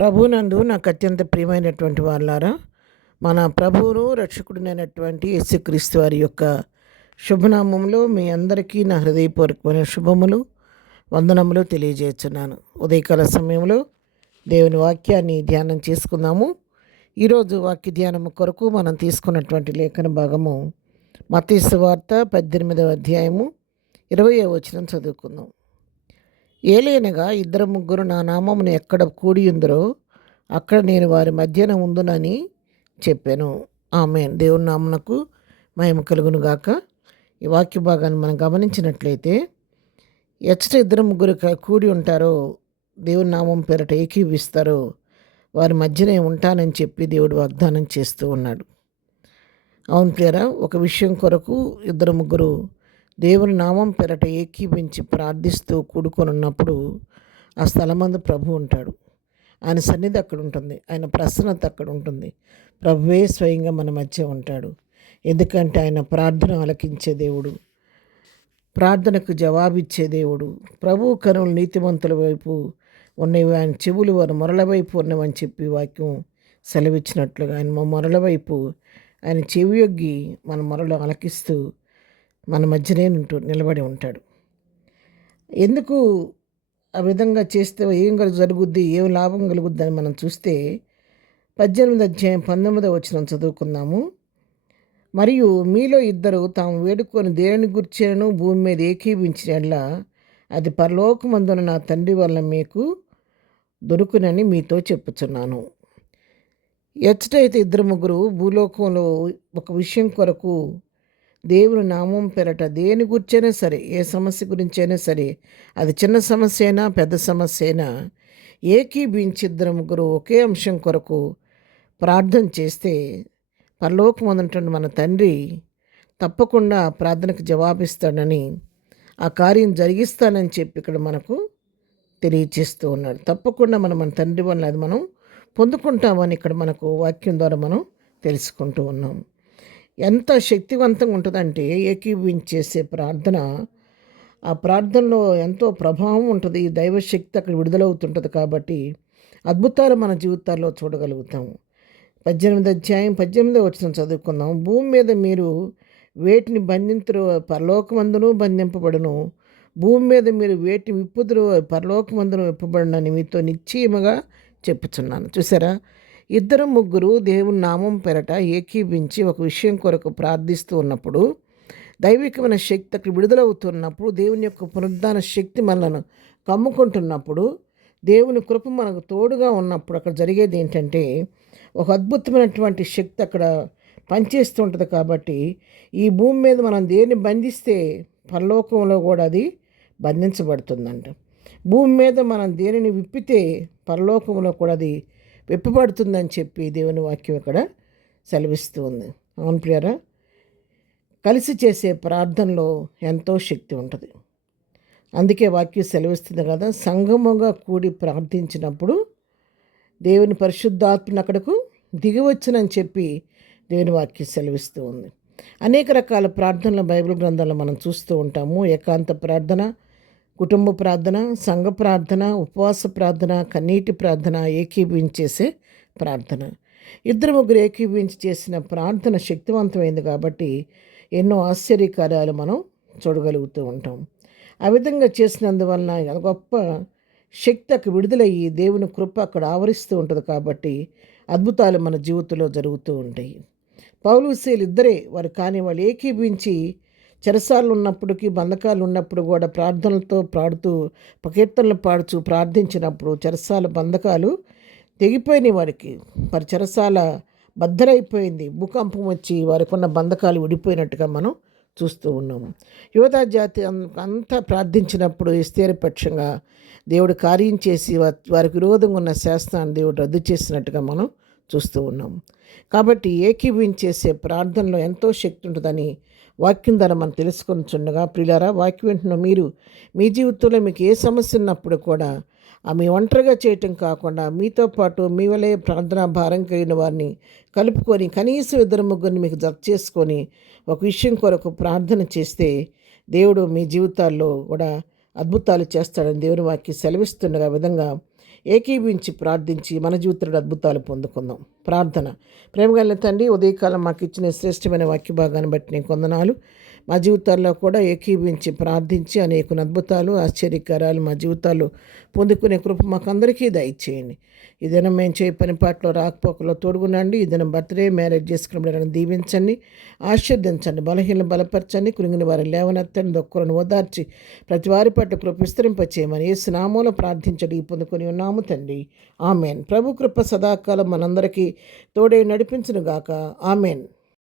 ప్రభునందు నాకు అత్యంత ప్రియమైనటువంటి వాళ్ళారా, మన ప్రభువును రక్షకుడినైనటువంటి యేసుక్రీస్తు వారి యొక్క శుభనామంలో మీ అందరికీ నా హృదయపూర్వకమైన శుభములు, వందనములు తెలియజేస్తున్నాను. ఉదయకాల సమయంలో దేవుని వాక్యాన్ని ధ్యానం చేసుకుందాము. ఈరోజు వాక్య ధ్యానము కొరకు మనం తీసుకున్నటువంటి లేఖన భాగము మత్తయి సువార్త 18వ అధ్యాయము 20వ వచనం చదువుకుందాం. ఏలైనగా ఇద్దరు ముగ్గురు నా నామమును ఎక్కడ కూడి ఉందరో అక్కడ నేను వారి మధ్యన ఉందునని చెప్పాను. ఆమేన్. దేవుని నామమునకు మహిమ కలుగును గాక. ఈ వాక్య భాగాన్ని మనం గమనించినట్లయితే, ఎచ్చట ఇద్దరు ముగ్గురు కూడి ఉంటారో, దేవుని నామం పేరట ఏకీవిస్తారో వారి మధ్యనే ఉంటానని చెప్పి దేవుడు వాగ్దానం చేస్తూ ఉన్నాడు. అవును ప్రియరా, ఒక విషయం కొరకు ఇద్దరు ముగ్గురు దేవుని నామం పేరట ఏకీవించి ప్రార్థిస్తూ కూడుకొని ఉన్నప్పుడు ఆ స్థలమందు ప్రభు ఉంటాడు. ఆయన సన్నిధి అక్కడ ఉంటుంది, ఆయన ప్రసన్నత అక్కడ ఉంటుంది. ప్రభువే స్వయంగా మన మధ్య ఉంటాడు. ఎందుకంటే ఆయన ప్రార్థన ఆలకించే దేవుడు, ప్రార్థనకు జవాబిచ్చే దేవుడు. ప్రభు కనులు నీతిమంతుల వైపు ఉన్నవి, ఆయన చెవులు వారి మొరల వైపు ఉన్నవని చెప్పి వాక్యం సెలవిచ్చినట్లుగా ఆయన మా మొరల వైపు ఆయన చెవియొగ్గి మన మొరలు ఆలకిస్తూ మన మధ్యనే నిలబడి ఉంటాడు. ఎందుకు ఆ విధంగా చేస్తే ఏం జరుగుద్ది, ఏం లాభం కలుగుద్ది అని మనం చూస్తే 18వ అధ్యాయం 19వ వచనం చదువుకుందాము. మరియు మీలో ఇద్దరు తాము వేడుకొని దేనిని గుర్చేను భూమి మీద ఏకీభించినట్లా అది పరలోకమందున నా తండ్రి వల్ల మీకు దొరుకునని మీతో చెప్పుచున్నాను. ఎచ్చటైతే ఇద్దరు ముగ్గురు భూలోకంలో ఒక విషయం కొరకు దేవుని నామం పేరట దేని గురించైనా సరే, ఏ సమస్య గురించైనా సరే, అది చిన్న సమస్య అయినా పెద్ద సమస్య అయినా ఏకీభించి ఇద్దరు ముగ్గురు ఒకే అంశం కొరకు ప్రార్థన చేస్తే పరలోకమందున మన తండ్రి తప్పకుండా ప్రార్థనకు జవాబిస్తాడని, ఆ కార్యం జరిగిస్తానని చెప్పి ఇక్కడ మనకు తెలియచేస్తూ ఉన్నాడు. తప్పకుండా మన తండ్రి వల్ల అది మనం పొందుకుంటామని ఇక్కడ మనకు వాక్యం ద్వారా మనం తెలుసుకుంటూ ఉన్నాం. ఎంత శక్తివంతంగా ఉంటుందంటే ఏకీభించేసే ప్రార్థన, ఆ ప్రార్థనలో ఎంతో ప్రభావం ఉంటుంది. దైవశక్తి అక్కడ విడుదలవుతుంటుంది. కాబట్టి అద్భుతాలు మన జీవితాల్లో చూడగలుగుతాము. 18వ అధ్యాయం 18వ వచనం చదువుకుందాం. భూమి మీద మీరు వేటిని బంధింతురు పరలోకమందును బంధింపబడును, భూమి మీద మీరు వేటి విప్పుదురు పరలోకమందును విప్పబడునని మీతో నిశ్చయముగా చెప్పుచున్నాను. చూసారా, ఇద్దరు ముగ్గురు దేవుని నామం పేరట ఏకీభించి ఒక విషయం కొరకు ప్రార్థిస్తూ ఉన్నప్పుడు, దైవికమైన శక్తి అక్కడ విడుదలవుతున్నప్పుడు, దేవుని యొక్క పునరుద్ధాన శక్తి మనలను కమ్ముకుంటున్నప్పుడు, దేవుని కృప మనకు తోడుగా ఉన్నప్పుడు అక్కడ జరిగేది ఏంటంటే ఒక అద్భుతమైనటువంటి శక్తి అక్కడ పనిచేస్తూ ఉంటుంది. కాబట్టి ఈ భూమి మీద మనం దేన్ని బంధిస్తే పరలోకంలో కూడా అది బంధించబడుతుందంట. భూమి మీద మనం దేనిని విప్పితే పరలోకంలో కూడా అది విప్పబడుతుందని చెప్పి దేవుని వాక్యం ఇక్కడ సెలవిస్తూ ఉంది. అవును ప్రియరా, కలిసి చేసే ప్రార్థనలో ఎంతో శక్తి ఉంటుంది. అందుకే వాక్యం సెలవిస్తుంది కదా, సంగముగా కూడి ప్రార్థించినప్పుడు దేవుని పరిశుద్ధాత్మను అక్కడకు దిగివచ్చునని చెప్పి దేవుని వాక్యం సెలవిస్తూ ఉంది. అనేక రకాల ప్రార్థనలు బైబిల్ గ్రంథాల్లో మనం చూస్తూ ఉంటాము. ఏకాంత ప్రార్థన, కుటుంబ ప్రార్థన, సంఘ ప్రార్థన, ఉపవాస ప్రార్థన, కన్నీటి ప్రార్థన, ఏకీభించేసే ప్రార్థన. ఇద్దరు ముగ్గురు ఏకీభించి చేసిన ప్రార్థన శక్తివంతమైంది కాబట్టి ఎన్నో ఆశ్చర్యకార్యాలు మనం చూడగలుగుతూ ఉంటాం. ఆ విధంగా చేసినందువలన గొప్ప శక్తి అక్కడ విడుదలయ్యి దేవుని కృప అక్కడ ఆవరిస్తూ ఉంటుంది. కాబట్టి అద్భుతాలు మన జీవితంలో జరుగుతూ ఉంటాయి. పౌలు శీలు ఇద్దరే వారు, కానీ వాళ్ళు ఏకీభించి చెరసాలు ఉన్నప్పటికీ, బంధకాలు ఉన్నప్పుడు కూడా ప్రార్థనలతో పాడుతూ కీర్తనలు పాడుతూ ప్రార్థించినప్పుడు చెరసాల బంధకాలు తెగిపోయినాయి. వారికి మరి చెరసాల బద్దలైపోయింది. భూకంపం వచ్చి వారికి ఉన్న బంధకాలు విడిపోయినట్టుగా మనం చూస్తూ ఉన్నాము. యోధా జాతి అంతా ప్రార్థించినప్పుడు పక్షంగా దేవుడు కార్యం చేసి వారికి విరోధంగా ఉన్న శాస్త్రాన్ని దేవుడు రద్దు చేసినట్టుగా మనం చూస్తూ ఉన్నాము. కాబట్టి ఏకీభించేసే ప్రార్థనలో ఎంతో శక్తి ఉంటుందని వాక్యం ద్వారా మనం తెలుసుకొని చుండగా, ప్రియులారా, వాక్యం వింటున్న మీరు మీ జీవితంలో మీకు ఏ సమస్య ఉన్నప్పుడు కూడా మీ ఒంటరిగా చేయటం కాకుండా మీతో పాటు మీ వలె ప్రార్థనా భారం కలిగిన వారిని కలుపుకొని కనీసం ఇద్దరు ముగ్గురిని మీకు జత చేసుకొని ఒక విషయం కొరకు ప్రార్థన చేస్తే దేవుడు మీ జీవితాల్లో కూడా అద్భుతాలు చేస్తాడని దేవుని వాక్యం సెలవిస్తుండగా విధంగా ఏకీభించి ప్రార్థించి మన జీవితంలో అద్భుతాలు పొందుకుందాం. ప్రార్థన. ప్రేమగల తండ్రి, ఉదయకాలం మాకు ఇచ్చిన శ్రేష్టమైన వాక్య భాగాన్ని బట్టి నీకు వందనాలు. మా జీవితాల్లో కూడా ఏకీభించి ప్రార్థించి అనేక అద్భుతాలు, ఆశ్చర్యకరాలు మా జీవితాల్లో పొందుకునే కృప మాకందరికీ దయచేయండి. ఈ దినం మేము చేయ పని పాటలో రాకపోకలో తోడుగునండి. ఈ దినం బర్త్డే, మ్యారేజ్ చేసుకున్న దీవించండి, ఆశీర్దించండి, బలహీనలు బలపరచండి, కృంగిన వారిని లేవనెత్తండి, దొక్కలను ఓదార్చి ప్రతి వారి పట్ల కృప విస్తరింపచేయమని యేసు నామములో ప్రార్థించడి పొందుకొని ఉన్నాము తండ్రి. ఆమెన్. ప్రభు కృప సదాకాలం మనందరికీ తోడే నడిపించునుగాక. ఆమెన్.